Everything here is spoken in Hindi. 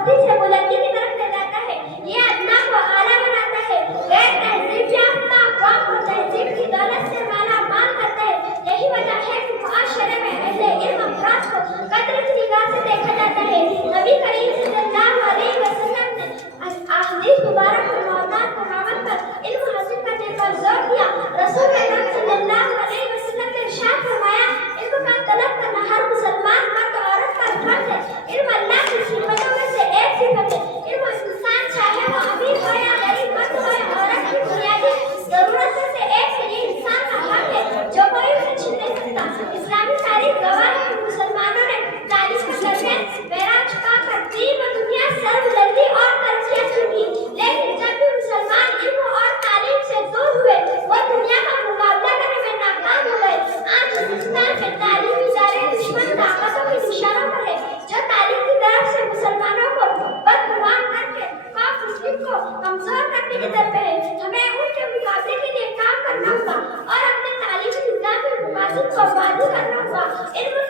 पस्ती से बुलंदी की तरफ ले जाता है, ये अदना को आला बनाता है, गैर तहजीब याफ्ता अक़वाम को तहजीब की दौलत से माला माल करता है। यही वजह है कि मुआशरे में अहले इल्म अफराद को कद्र की निगाह से देखा जाता है। नबी करीम सल्लल्लाहु अलैहि वसल्लम ने अहदीस मुबारक में मौलाना तमामत पर इल्म हासिल करने पर जोर दिया। रसूल अकरम सल्लल्लाहु अलैहि वसल्लम ने इरशाद फरमाया, इल्म का तलब करना हर मुसलमान मर्द औरत पर फर्ज है। इल्म अल्लाह की सिफतों में से एक सिफत है। इल्म इंसान चाहे वो अमीर हो या गरीब, मर्द हो या औरत की बुनियादी जरूरत में से एक है। ये इंसान का हक है जो कोई उसे छीन नहीं सकता। इस्लामी तारीख गवाह है कि मुसलमानों ने तारीख के दरमियान मेराज पाकर दीन व दुनिया सरबुलंदी और तरक्की की, लेकिन जब भी मुसलमान इल्म और तालीम से दूर हुए वो दुनिया का मुकाबला करने में नाकाम हो गए। आज हिंदुस्तान में तालीमी इदारे दुश्मन ताकतों के निशानों पर है जो तालीम की तरफ से मुसलमानों को बदगुमान करके कौम मुस्लिम को कमजोर करने की तरफ है। हमें उनके मुकाबले के लिए काम करना होगा और अपने तालीमी निज़ाम के मकासद को वाज़ेह करना होगा। इल्म